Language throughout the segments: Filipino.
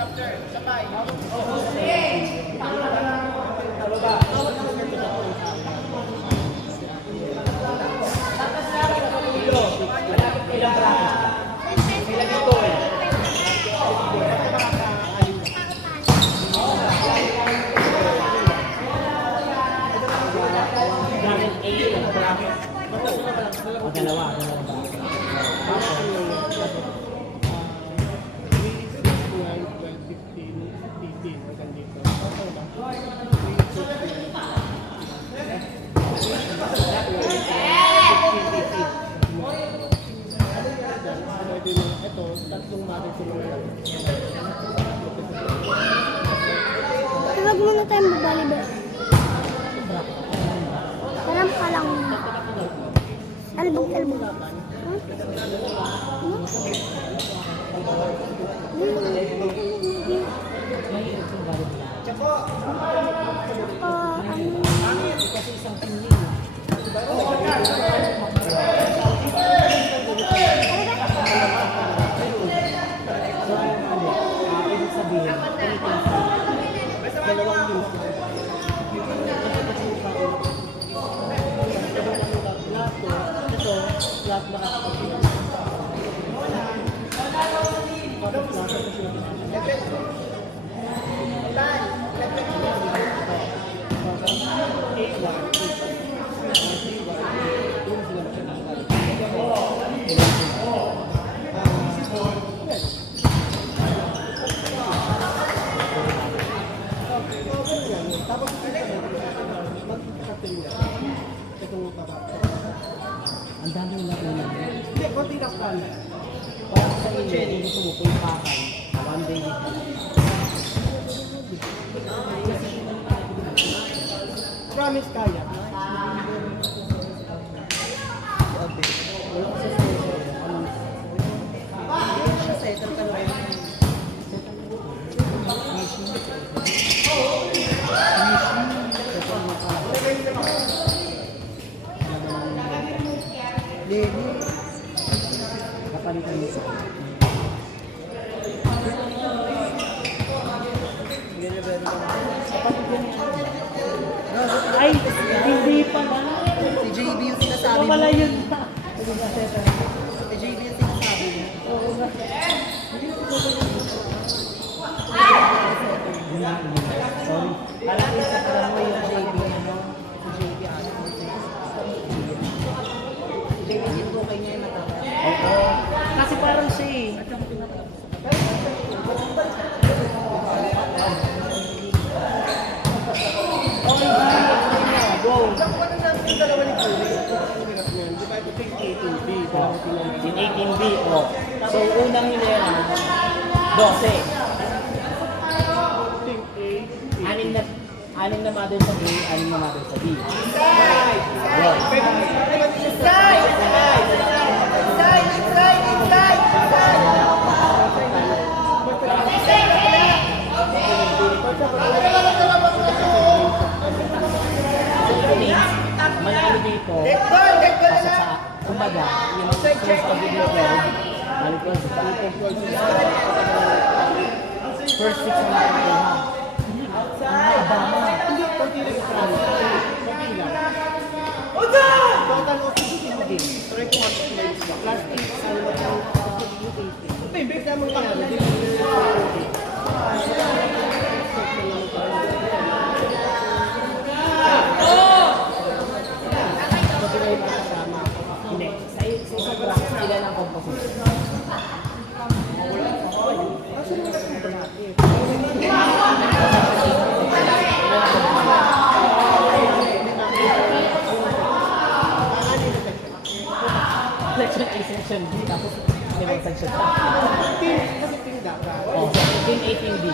Huwag muna tayo mag-volleyball. Parang palang albog-albog. Ang dami nila na lang. Hindi, konti lang kami. Parang sa inyo, gusto mo po yung pakay. One day with you. Promise kaya. Kapalitan mo sa ay, hindi pa na. Si JB yung sinasabi mo. Wala yun. Si JB yung sinasabi mo. Oo nga. Sorry. Parang isa pa lang mo yung JB, ano? Si JB, ano? Si JB, yung bukay niya yung mata. Oo. Kasi parang siya eh. Yung 18B, oh. So, unang hilera, 12. Anim na mother sa A, anim na mother sa B. Manalo dito, pasok sa kumbaga, yung first of video 12, malikod sa first 6 na natin ha. Ang dama. Hindi, konti lang yung plan. Konti lang. Total of 15 games. Try ko nga sa last 8, ano ba yung 18. Okay, base naman ka nga. Hindi. Sa isa bracket, ilan ang composition? Section A, section B, tapos limang section A. Kasi tinda ka. Oh, team 18B.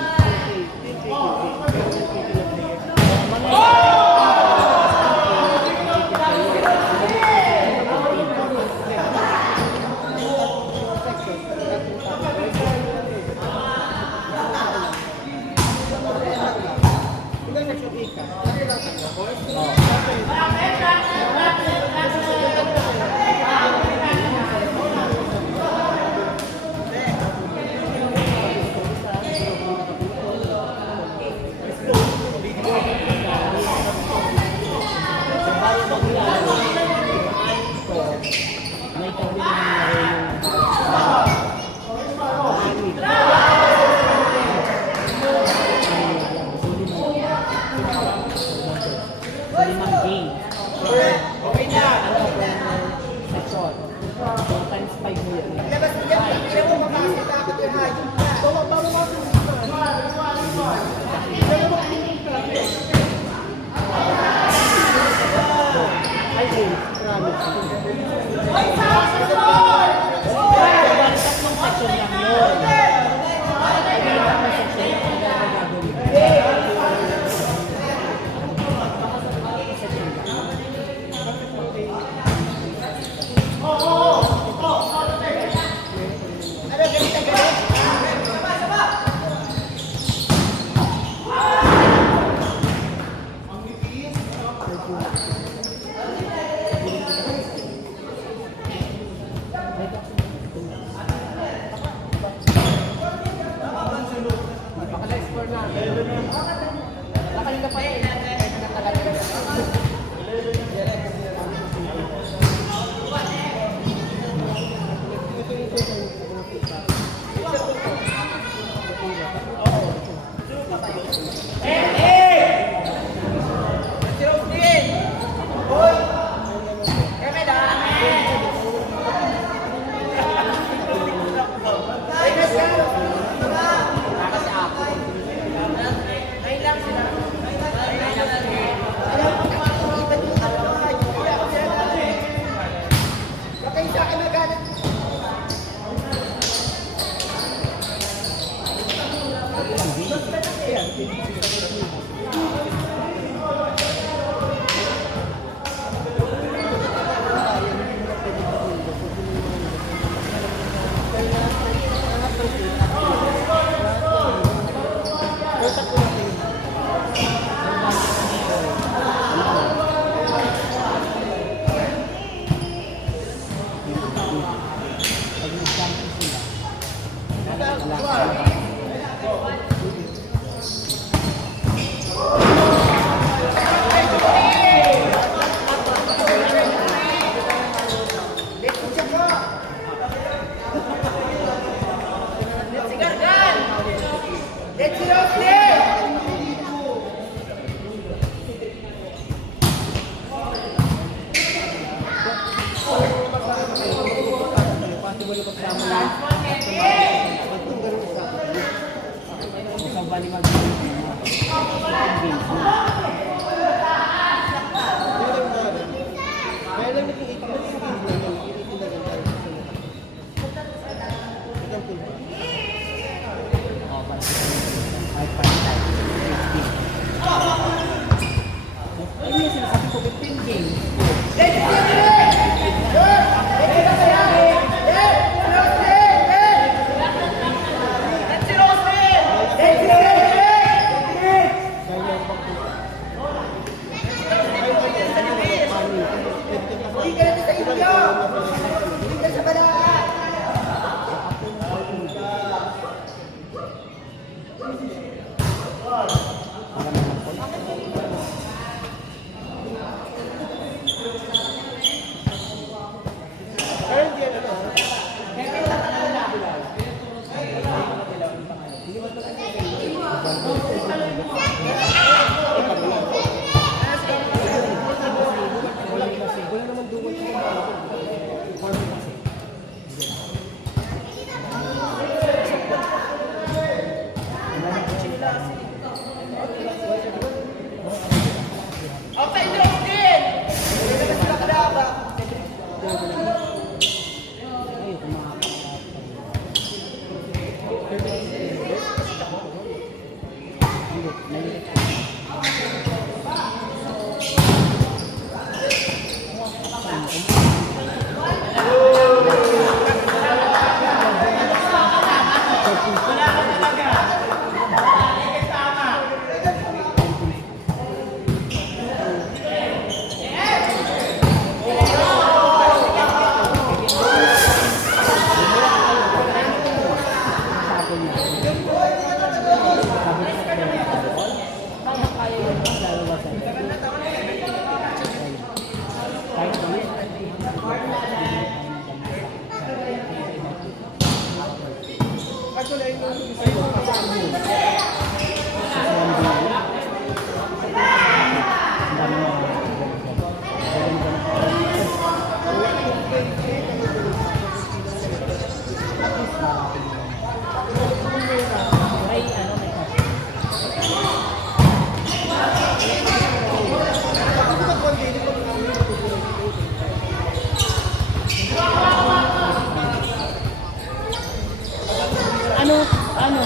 Nakalina pa yun.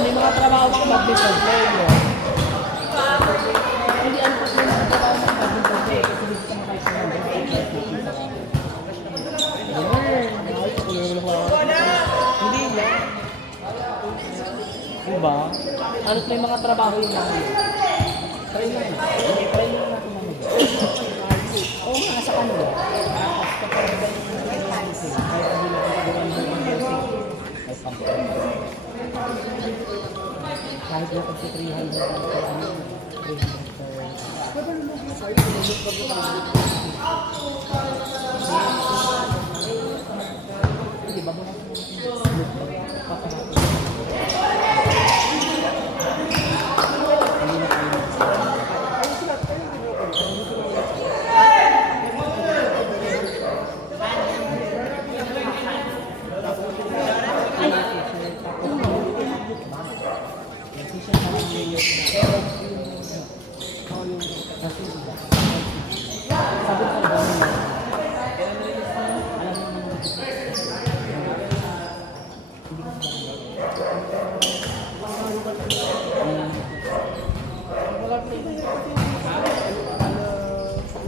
May mga trabaho kang badminton player. Hindi ano po yung mga trabaho ng badminton player kasi hindi ka Hindi lang. Diba? Ano't may mga trabaho yung mga yun. Try mo yun. Try mo natin naman. Oo nga, sa kanila. Tapos kapag ganyan yung nag-iisip, kahit hindi natin kagawa ng nag-iisip, ay pang Kahit yung pag 300 per ano, 300 per... Hindi ba mo na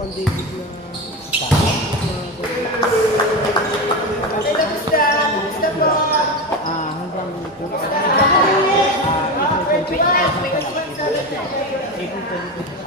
One day big na hanggang April 20.